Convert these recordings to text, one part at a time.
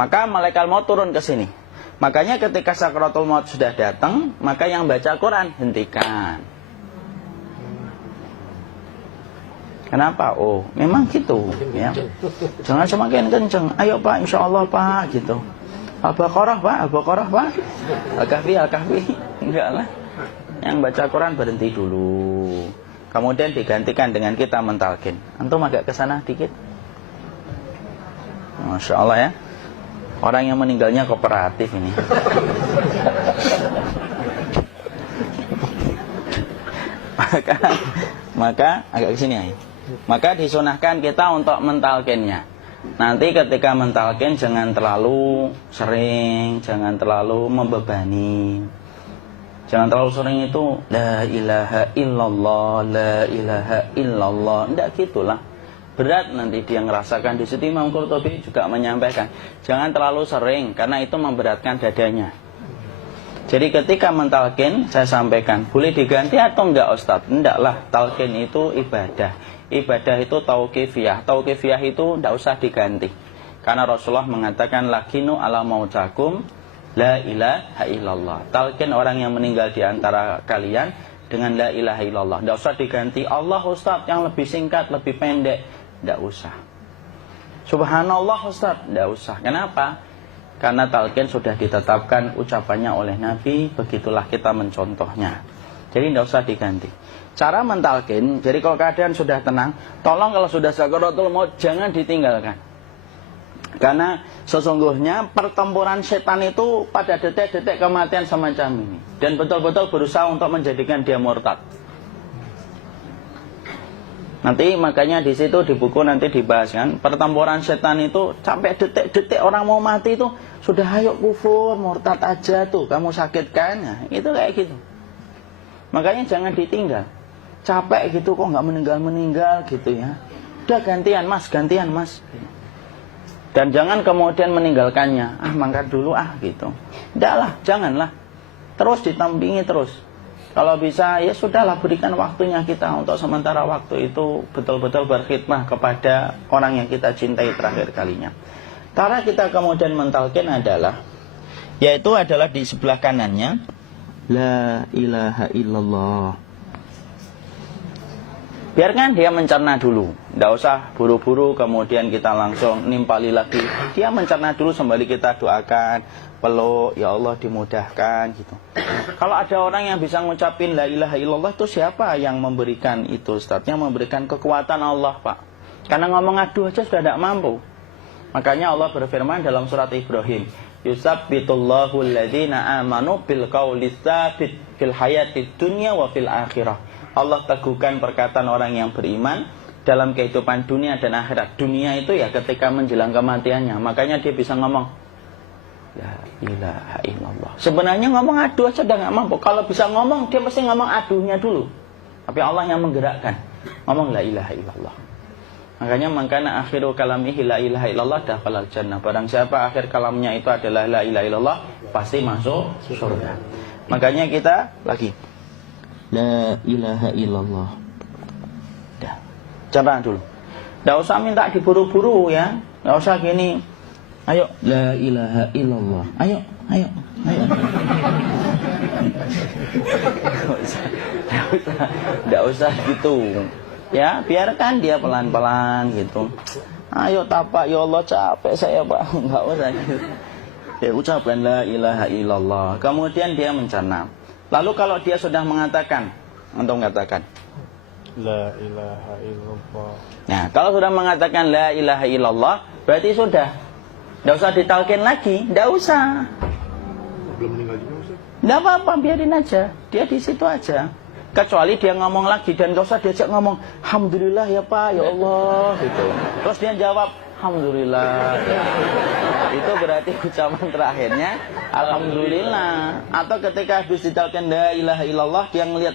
maka malaikat maut turun ke sini. Makanya ketika sakaratul maut sudah datang, maka yang baca Quran hentikan. Kenapa? Oh, memang gitu ya. Jangan semakin kenceng. Ayo Pak, insya Allah Pak, gitu. Al-Baqarah Pak, Al-Baqarah Pak. Al-Kahfi, Al-Kahfi. Enggak lah. Yang baca Quran berhenti dulu. Kemudian digantikan dengan kita mentalkin. Antum agak ke sana dikit. Masya Allah ya. Orang yang meninggalnya kooperatif ini. maka agak ke sini ya. Maka disunahkan kita untuk mentalkinnya. Nanti ketika mentalkin jangan terlalu sering, jangan terlalu membebani. Jangan terlalu sering itu la ilaha illallah, la ilaha illallah. Tidak gitulah. Berat nanti dia ngerasakan. Di situ Imam Qurtubi juga menyampaikan, jangan terlalu sering karena itu memberatkan dadanya. Jadi ketika mentalkin saya sampaikan, boleh diganti atau enggak Ustaz? Enggak lah, talkin itu ibadah. Ibadah itu tauqifiyah. Tauqifiyah itu enggak usah diganti. Karena Rasulullah mengatakan lakinu ala mautakum la ilaha illallah. Talkin orang yang meninggal di antara kalian dengan la ilaha illallah. Enggak usah diganti Allah Ustaz yang lebih singkat, lebih pendek. Enggak usah. Subhanallah Ustaz, enggak usah. Kenapa? Karena talqin sudah ditetapkan ucapannya oleh Nabi, begitulah kita mencontohnya. Jadi tidak usah diganti. Cara mentalqin, jadi kalau keadaan sudah tenang, tolong kalau sudah sakaratul maut jangan ditinggalkan. Karena sesungguhnya pertempuran setan itu pada detik-detik kematian semacam ini. Dan betul-betul berusaha untuk menjadikan dia murtad. Nanti makanya di situ di buku nanti dibahas kan, pertempuran setan itu sampai detik-detik orang mau mati itu sudah ayo kufur, murtad aja tuh, kamu sakit kan? Nah, itu kayak gitu. Makanya jangan ditinggal. Capek gitu kok nggak meninggal gitu ya. Udah gantian mas. Dan jangan kemudian meninggalkannya. Mangkat dulu gitu. Enggak lah, janganlah. Terus ditampingi terus. Kalau bisa ya sudahlah, berikan waktunya kita untuk sementara waktu itu betul-betul berkhidmah kepada orang yang kita cintai terakhir kalinya. Cara kita kemudian mentalkin adalah, yaitu adalah di sebelah kanannya la ilaha illallah. Biarkan dia mencerna dulu, tidak usah buru-buru kemudian kita langsung nimpali lagi. Dia mencerna dulu sembari kita doakan, peluk, ya Allah dimudahkan gitu. Kalau ada orang yang bisa ngucapin la ilaha illallah, itu siapa yang memberikan itu? Ustaznya memberikan kekuatan Allah Pak. Karena ngomong aduh aja sudah tidak mampu. Makanya Allah berfirman dalam surat Ibrahim, yusabbitullahu alladhina amanu bil qawli tsabit fil hayatid dunya wa fil akhirah. Allah teguhkan perkataan orang yang beriman dalam kehidupan dunia dan akhirat. Dunia itu ya ketika menjelang kematiannya. Makanya dia bisa ngomong la ilaha illallah. Sebenarnya ngomong aduh aja udah gak mampu. Kalau bisa ngomong, dia pasti ngomong aduhnya dulu. Tapi Allah yang menggerakkan. Ngomong la ilaha illallah. Makanya mangkana akhiru kalamihi la ilaha illallah dakhalal jannah. Barang siapa akhir kalamnya itu adalah la ilaha illallah, pasti masuk surga. Makanya kita lagi la ilaha illallah. Dah. Coba dulu. Enggak usah minta diburu-buru ya. Enggak usah gini. Ayo la ilaha illallah. Ayo. Enggak usah gitu. Ya, biarkan dia pelan-pelan gitu. Ayo tapak, ya Allah capek saya Pak. Enggak usah gitu. Ya ucapkan la ilaha illallah. Kemudian dia mencerna. Lalu kalau dia sudah mengatakan, untuk mengatakan la ilaha illallah. Nah, kalau sudah mengatakan la ilaha illallah, berarti sudah. Tidak usah ditalkin lagi, tidak usah. Belum meninggal juga Ustaz? Tidak apa-apa, biarin aja. Dia di situ aja. Kecuali dia ngomong lagi dan gak usah diajak ngomong alhamdulillah ya Pak, ya Allah gitu. Terus dia jawab alhamdulillah. Itu berarti ucapan terakhirnya alhamdulillah. Atau ketika habis ditalkin la ilaha illallah, dia ngelihat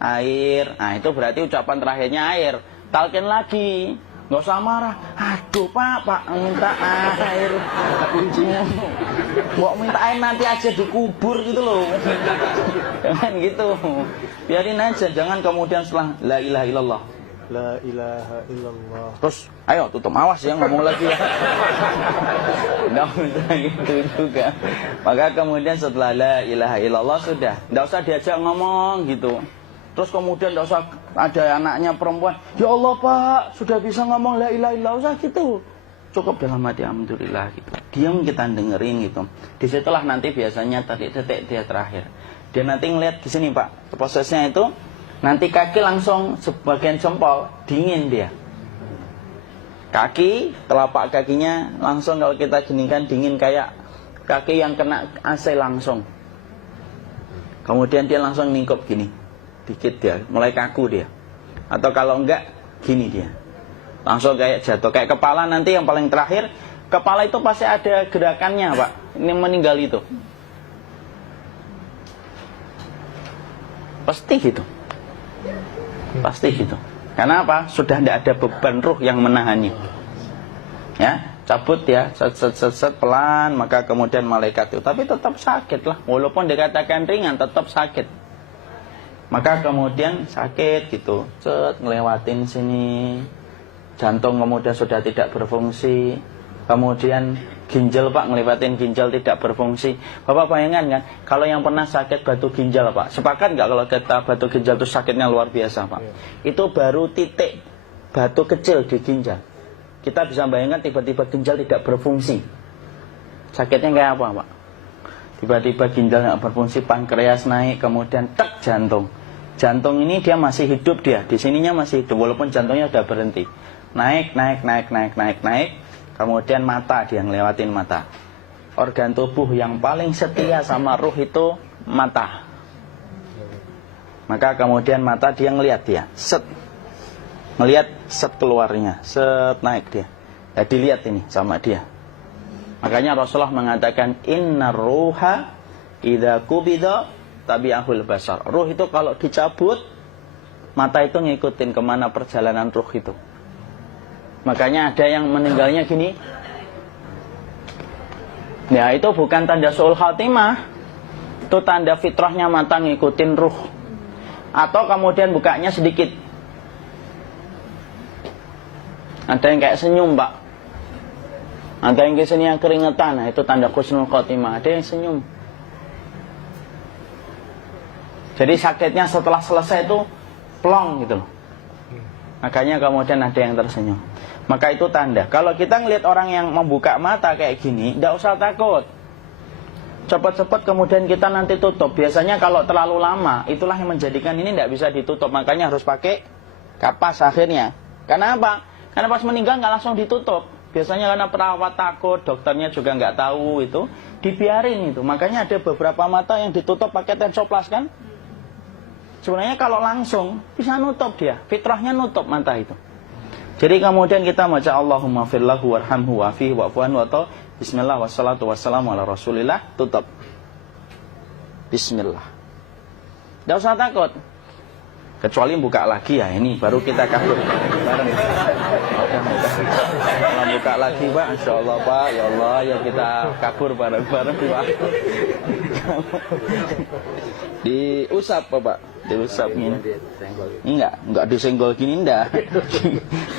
air. Nah, itu berarti ucapan terakhirnya air. Talkin lagi. Nggak usah marah. Aduh Pak minta air. Mau minta air nanti aja dikubur gitu loh. Jangan gitu. Biarin aja. Jangan kemudian setelah la ilaha illallah La ilaha illallah. Terus, ayo tutup, awas ya ngomong lagi ya. Nggak usah gitu juga. Maka kemudian setelah la ilaha illallah sudah, nggak usah diajak ngomong gitu. Terus kemudian nggak usah ada anaknya perempuan, ya Allah Pak, sudah bisa ngomong la ilaha illallah, usah gitu. Cukup dalam hati alhamdulillah gitu. Diam kita dengerin gitu. Disitulah nanti biasanya titik dia terakhir. Dia nanti ngeliat di sini Pak, prosesnya itu nanti kaki langsung sebagian jempol dingin dia. Kaki, telapak kakinya langsung kalau kita geningkan dingin kayak kaki yang kena AC langsung. Kemudian dia langsung ningkup gini, dikit dia, mulai kaku dia. Atau kalau enggak, gini dia. Langsung kayak jatuh, kayak kepala nanti yang paling terakhir, kepala itu pasti ada gerakannya Pak, ini meninggal itu. Pasti gitu. Pasti gitu. Karena apa? Sudah tidak ada beban ruh yang menahannya. Ya, cabut ya, set pelan, maka kemudian malaikat itu. Tapi tetap sakit lah, walaupun dikatakan ringan, tetap sakit. Maka kemudian sakit gitu, ngelewatin sini. Jantung kemudian sudah tidak berfungsi. Kemudian ginjal Pak, ngelewatin ginjal tidak berfungsi. Bapak bayangkan kan, kalau yang pernah sakit batu ginjal Pak, sepakat nggak kalau kita batu ginjal itu sakitnya luar biasa Pak? Itu baru titik batu kecil di ginjal. Kita bisa bayangkan tiba-tiba ginjal tidak berfungsi. Sakitnya kayak apa Pak? Tiba-tiba ginjal nggak berfungsi, pankreas naik, kemudian tek jantung. Jantung ini dia masih hidup dia, di sininya masih hidup walaupun jantungnya sudah berhenti. Naik. Kemudian mata, dia ngelewatin mata. Organ tubuh yang paling setia sama ruh itu mata. Maka kemudian mata dia ngelihat dia, ngelihat keluarnya, naik dia. Ya dilihat ini sama dia. Makanya Rasulullah mengatakan innar ruha idza qubida tabi'ahul basar. Ruh itu kalau dicabut, mata itu ngikutin kemana perjalanan ruh itu. Makanya ada yang meninggalnya gini. Ya itu bukan tanda su'ul khatimah. Itu tanda fitrahnya mata ngikutin ruh. Atau kemudian bukanya sedikit. Ada yang kayak senyum Pak. Ada yang kesini yang keringetan. Nah, itu tanda husnul khatimah. Ada yang senyum. Jadi sakitnya setelah selesai itu plong gitu loh. Makanya kemudian ada yang tersenyum. Maka itu tanda. Kalau kita ngelihat orang yang membuka mata kayak gini, tidak usah takut. Cepat-cepat kemudian kita nanti tutup. Biasanya kalau terlalu lama, itulah yang menjadikan ini tidak bisa ditutup. Makanya harus pakai kapas akhirnya. Karena apa? Karena pas meninggal nggak langsung ditutup. Biasanya karena perawat takut, dokternya juga nggak tahu itu, dibiarin itu. Makanya ada beberapa mata yang ditutup pakai tensoplas kan? Sebenarnya kalau langsung bisa nutup dia, fitrahnya nutup mata itu. Jadi kemudian kita baca Allahumma firlahu warhamhu wa'afihi wa'fuanhu atau bismillah wassalatu wassalamu ala rasulillah, tutup. Bismillah. Tidak usah takut. Kecuali buka lagi ya, ini baru kita kabur bareng. Kalau buka lagi Pak, Insya Allah Pak, ya Allah ya kita kabur bareng-bareng Pak. Diusap Pak, diusap gini. Enggak disenggol gini enggak.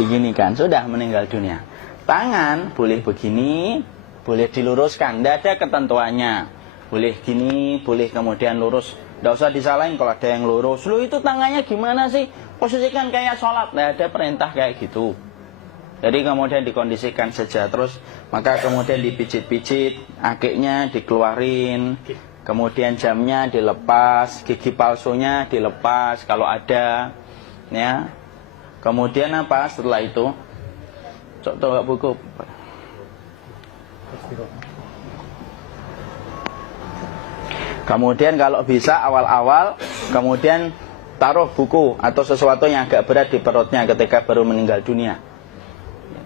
Begini kan, sudah meninggal dunia. Tangan boleh begini, boleh diluruskan, enggak ada ketentuannya. Boleh gini, boleh kemudian lurus. Tidak usah disalahin kalau ada yang lurus. Lu itu tangannya gimana sih? Posisikan kayak sholat. Tidak ada perintah kayak gitu. Jadi kemudian dikondisikan saja. Terus maka kemudian dipijit-pijit, akiknya dikeluarin. Kemudian jamnya dilepas, gigi palsunya dilepas kalau ada. Ya. Kemudian apa setelah itu? Coba buku. Kemudian kalau bisa awal-awal kemudian taruh buku atau sesuatu yang agak berat di perutnya ketika baru meninggal dunia.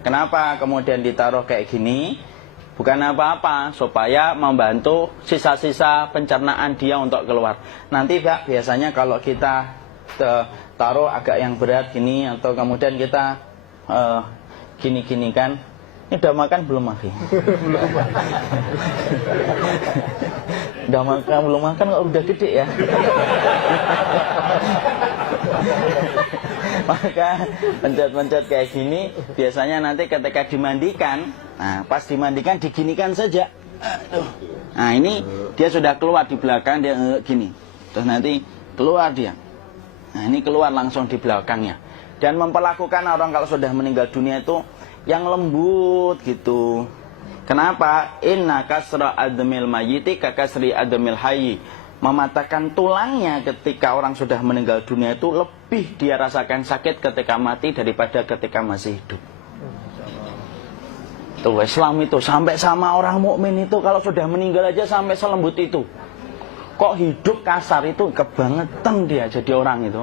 Kenapa kemudian ditaruh kayak gini? Bukan apa-apa, supaya membantu sisa-sisa pencernaan dia untuk keluar. Nanti Pak, biasanya kalau kita taruh agak yang berat gini atau kemudian kita gini-gini kan, ini udah makan belum Maki? Udah makan belum makan kok udah gede ya? Maka pencet-pencet kayak gini biasanya nanti ketika dimandikan, nah pas dimandikan diginikan saja. Nah ini dia sudah keluar di belakang, dia gini. Terus nanti keluar dia. Nah ini keluar langsung di belakangnya. Dan memperlakukan orang kalau sudah meninggal dunia itu yang lembut gitu. Kenapa? Inna kasra admil mayyiti kakasri admil hayyi. Mematahkan tulangnya ketika orang sudah meninggal dunia itu lebih dia rasakan sakit ketika mati daripada ketika masih hidup. Tuh Islam itu sampai sama orang mukmin itu kalau sudah meninggal aja sampai selembut itu. Kok hidup kasar itu kebangetan dia jadi orang itu.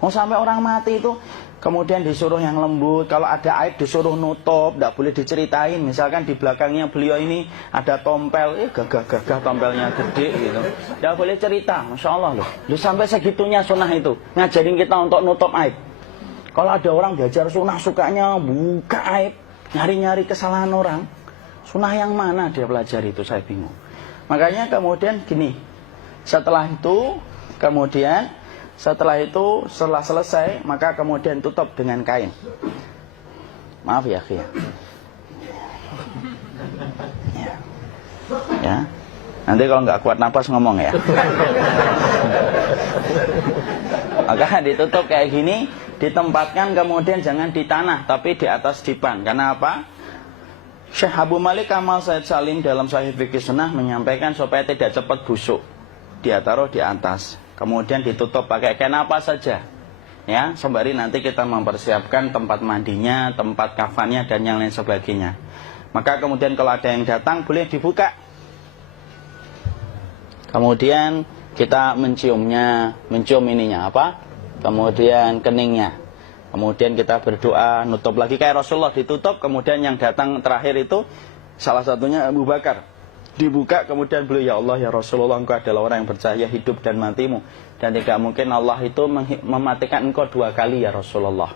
Mau sampai orang mati itu kemudian disuruh yang lembut, kalau ada aib disuruh nutup, tidak boleh diceritain. Misalkan di belakangnya beliau ini ada tompel, gagah-gagah tompelnya gede gitu, tidak boleh cerita. Masya Allah loh, sampai segitunya sunnah itu ngajarin kita untuk nutup aib. Kalau ada orang belajar sunnah sukanya buka aib, nyari-nyari kesalahan orang, sunnah yang mana dia pelajari itu saya bingung. Makanya kemudian gini, setelah selesai, maka kemudian tutup dengan kain. Maaf ya, Khia. Ya. Nanti kalau nggak kuat napas ngomong ya. Maka ditutup kayak gini, ditempatkan kemudian jangan di tanah, tapi di atas dipan. Karena apa? Syekh Abu Malik Kamal Said Salim dalam Sahih Fikih Sunnah menyampaikan supaya tidak cepat busuk. Dia taruh di atas. Kemudian ditutup pakai kain apa saja, ya, sembari nanti kita mempersiapkan tempat mandinya, tempat kafannya dan yang lain sebagainya. Maka kemudian kalau ada yang datang boleh dibuka. Kemudian kita mencium ininya apa? Kemudian keningnya. Kemudian kita berdoa, nutup lagi kayak Rasulullah ditutup. Kemudian yang datang terakhir itu salah satunya Abu Bakar. Dibuka kemudian beliau, ya Allah ya Rasulullah, engkau adalah orang yang percaya hidup dan matimu, dan tidak mungkin Allah itu mematikan engkau 2 kali ya Rasulullah.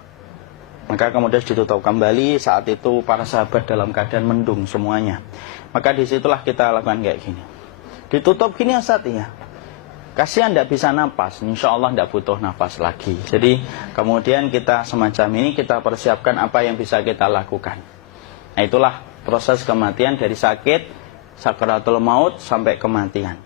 Maka kemudian ditutup kembali. Saat itu para sahabat dalam keadaan mendung semuanya. Maka disitulah kita lakukan kayak gini. Ditutup gini Ustaz ya. Kasihan tidak bisa nafas, insya Allah tidak butuh nafas lagi. Jadi kemudian kita semacam ini kita persiapkan apa yang bisa kita lakukan. Nah itulah proses kematian dari sakit sakaratul maut sampai kematian.